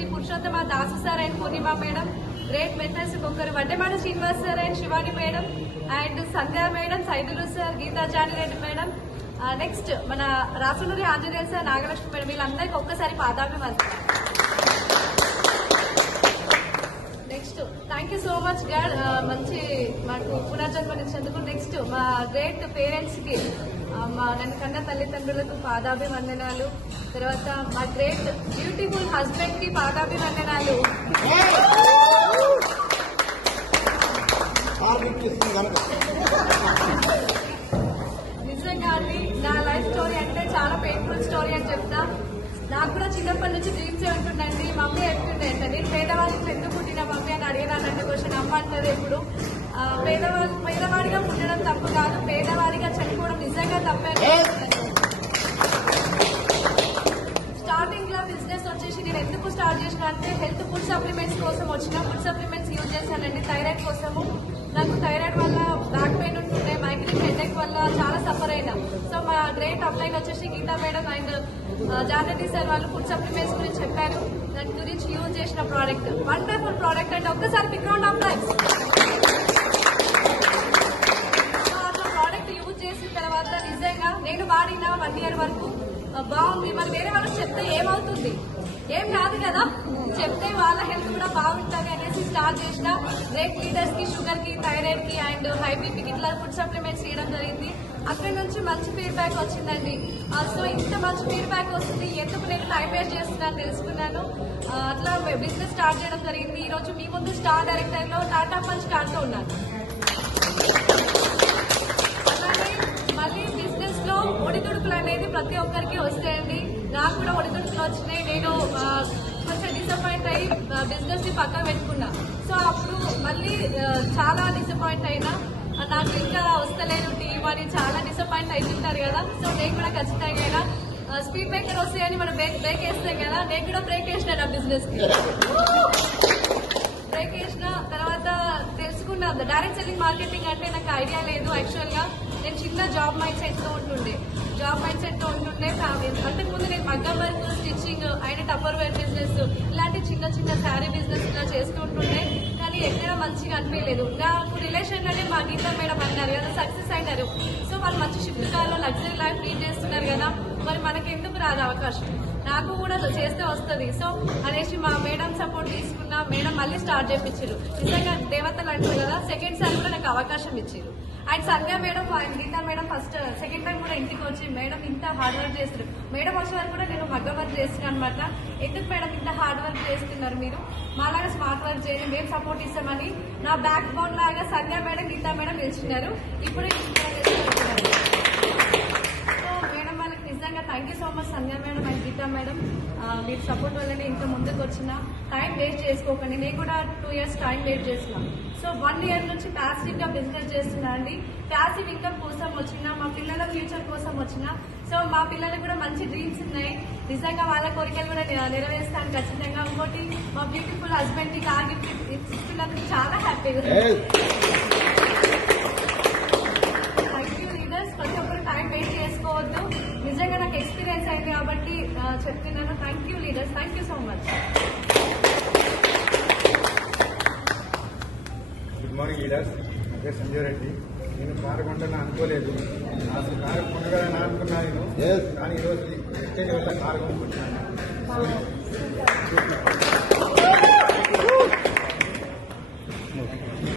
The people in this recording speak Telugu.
వచ్చేసి Purushottama Dasu sir and Purnima madam, great mentors ఒకరు Vaddemada Srinivas sir and Shivani madam, and Sandhya madam, Saidulu sir, Geetha Janireddy madam, next మన రాసులూరి ఆంజనేయ సార్, నాగలక్ష్మి మేడం, వీళ్ళందరికీ ఒక్కసారి పాదాభివందనం. Next thank you so much God, మంచి మాకు పునర్జన్మనిచ్చినందుకు. నెక్స్ట్ మా గ్రేట్ పేరెంట్స్ కి, నన్ను కన్న తల్లిదండ్రులకు పాదాభివందనాలు. తర్వాత మా గ్రేట్ బ్యూటిఫుల్ హస్బెండ్ కి పాదాభివందనాలు. నిజంగా అండి, నా లైఫ్ స్టోరీ అంటే చాలా పెయిన్ఫుల్ స్టోరీ అని చెప్తా. నాకు కూడా చిన్నప్పటి నుంచి డ్రీమ్స్ ఉంటుందండి. మమ్మీ చెప్తుండే అంటే నేను పేదవాళ్ళకి ఎందుకు పుట్టిన మమ్మీ అని అడిగేదానంటే క్వశ్చన్ అమ్మ అంటది ఎప్పుడు. పేదవాడిగా పుట్టడం తప్పు కాదు, పేదవాడిగా చనిపోవడం నిజంగా తప్పే. స్టార్టింగ్ లో బిజినెస్ వచ్చేసి నేను ఎందుకు స్టార్ట్ చేసిన అంటే హెల్త్ ఫుడ్ సప్లిమెంట్స్ కోసం వచ్చిన. ఫుడ్ సప్లిమెంట్స్ యూజ్ చేశానండి థైరాయిడ్ కోసము. నాకు థైరాయిడ్ వల్ల బ్యాక్ పెయిన్ ఉంటుండే, మైగ్రేన్ హెడేక్ వల్ల చాలా సఫర్ అయినా. సో మా గ్రేట్ అప్లైన్ వచ్చేసి Gita madam and Janareddy sir వాళ్ళు ఫుడ్ సప్లిమెంట్స్ గురించి చెప్పారు. దాని గురించి యూజ్ చేసిన ప్రోడక్ట్ వండర్ఫుల్ ప్రోడక్ట్ అంటే ఒక్కసారి big round of applause. Product use చేసిన తర్వాత నిజంగా నేను వాడిన 1 year వరకు బాగుంది. మరి వేరే వాళ్ళకి చెప్తే ఏమవుతుంది? ఏం కాదు కదా, చెప్తే వాళ్ళ హెల్త్ కూడా బాగుంటుంది అనేసి స్టార్ట్ చేసిన. గ్రేట్ లీడర్స్ కి, షుగర్ కి, థైరాయిడ్ కి అండ్ హై బీపీకి ఇట్లా ఫుడ్ సప్లిమెంట్స్ ఇవ్వడం జరిగింది. అక్కడి నుంచి మంచి ఫీడ్బ్యాక్ వచ్చిందండి. సో ఇంత మంచి ఫీడ్బ్యాక్ వస్తుంది, ఎందుకు నేను టైం వేస్ట్ చేస్తున్నాను తెలుసుకున్నాను. అట్లా బిజినెస్ స్టార్ట్ చేయడం జరిగింది. ఈ రోజు మీ ముందు స్టార్ డైరెక్టర్ లో టాటా పంచ్ కార్డ్ తో ఉన్నాను. అలాగే మళ్ళీ బిజినెస్ లో ఒడిదుడుకులు అనేది ప్రతి ఒక్కరికి వస్తాయండి. నాకు కూడా ఒడిదుడుకులు వచ్చినాయి. నేను కొంచెం డిసప్పాయింట్ అయ్యి బిజినెస్ ని పక్కన పెట్టుకున్నా. సో అప్పుడు మళ్ళీ చాలా డిసప్పాయింట్ అయినా, నాకు ఇంకా వస్తలేదు టీం అని చాలా డిసప్పాయింట్ అవుతుంటారు కదా. సో నేను కూడా ఖచ్చితంగా స్పీడ్ బ్రేకర్ వస్తాయని మనం బ్రేక్ వేస్తాం కదా, నేను కూడా బ్రేక్ వేసిన నా బిజినెస్ కి. బ్రేక్ వేసిన తర్వాత తెలుసుకున్నా డైరెక్ట్ సెల్లింగ్ మార్కెటింగ్ అంటే నాకు ఐడియా లేదు. యాక్చువల్ గా నేను చిన్న జాబ్ మైండ్ సెట్ లో ఉంటుండే. అంతకుముందు నేను మగ్గం work, stitching and Tupperware business ఇలాంటి చిన్న చిన్న శారీ బిజినెస్ ఇలా చేస్తూ ఉంటుండే. కానీ ఎక్కడ మంచిగా అనిపించలేదు. నాకు రిలేషన్ లోనే మా గీతా మేడం అన్నారు కదా, సక్సెస్ అయినారు. సో వాళ్ళు మంచి షిఫ్ట్ కార్లో లగ్జరీ లైఫ్ లీడ్ చేస్తున్నారు కదా, మరి మనకి ఎందుకు రాదు అవకాశం? నాకు కూడా చేస్తే వస్తుంది. సో అనేసి మా మేడం సపోర్ట్ తీసుకున్నా. మేడం మళ్ళీ స్టార్ట్ చేయించారు. నిజంగా దేవతలు అంటారు కదా, సెకండ్ సార్ కూడా నాకు అవకాశం ఇచ్చారు. And Sandhya madam, Geeta madam second time కూడా ఇంటికి వచ్చి మేడం ఇంత హార్డ్ వర్క్ చేస్తారు. మేడం వచ్చే వరకు కూడా నేను మగ్గ వర్క్ చేస్తున్నాను అనమాట. ఎందుకు మేడం ఇంత హార్డ్ వర్క్ చేస్తున్నారు, మీరు మాలాగా స్మార్ట్ వర్క్ చేయండి, మేము సపోర్ట్ ఇస్తామని నా బ్యాక్ బోన్ లాగా సంధ్య మేడం, గీతా మేడం నిలిచినారు. ఇప్పుడు మేడం వాళ్ళకి నిజంగా thank you so much Sandhya madam and Geeta madam. మీరు సపోర్ట్ వల్లనే ఇంత ముందుకు వచ్చిన. టైం వేస్ట్ చేసుకోకండి. నేను కూడా 2 years టైం వేస్ట్ చేసిన. సో 1 year నుంచి ప్యాసివ్ గా బిజినెస్ చేస్తున్నా అండి. ప్యాసివ్ ఇన్కమ్ కోసం వచ్చిన, మా పిల్లల ఫ్యూచర్ కోసం వచ్చిన. సో మా పిల్లలకు కూడా మంచి డ్రీమ్స్ ఉన్నాయి. నిజంగా వాళ్ళ కోరికలు కూడా నెరవేరుస్తాను ఖచ్చితంగా. ఇంకోటి మా బ్యూటిఫుల్ హస్బెండ్ కి కార్ గిఫ్ట్ ఇస్తున్నందుకు చాలా హ్యాపీగా. Thank you leaders. ప్రతి ఒక్కరు టైం వేస్ట్ చేసుకోవద్దు. నిజంగా నాకు ఎక్స్పీరియన్స్ అయింది కాబట్టి చెప్తున్నాను. Thank you leaders, thank you so much. Good morning leaders. నా పేరు సంజయ్ రెడ్డి. నేను కారు కొంటాను అనుకోలేదు. అసలు కారు కొనగలని అనుకున్నాను నేను, కానీ ఈరోజు ఎక్స్చేంజ్ వల్ల కారు కొనుక్కుంటున్నాను.